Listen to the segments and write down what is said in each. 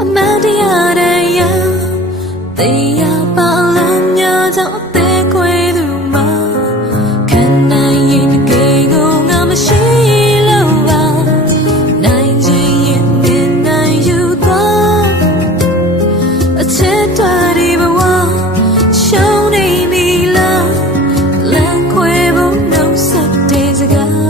အမှန်တရားတဲ့ရတရားပါလမ်းများကြောင့်အသေးခွေသူမှာခံနိုင်ရင်တကယ်ကိုငါမရှိလို့ပါနိုင်ခြင်းရင်နေနိုင်ယူသွားအချစ်တော်ဒီဘဝရှုံးနေပြီလားလမ်းခွဲဖို့နှုတ်ဆက်တဲ့စကား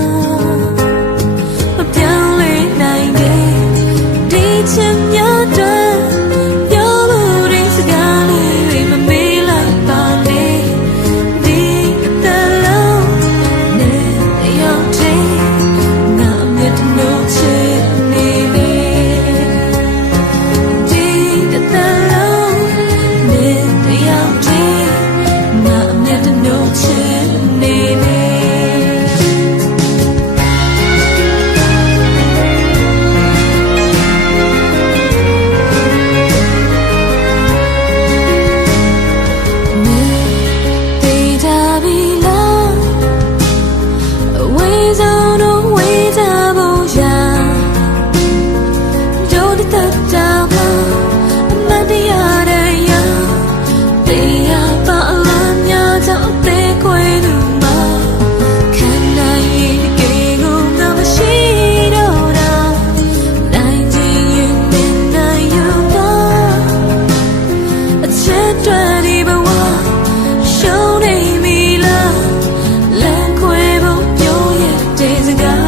days ago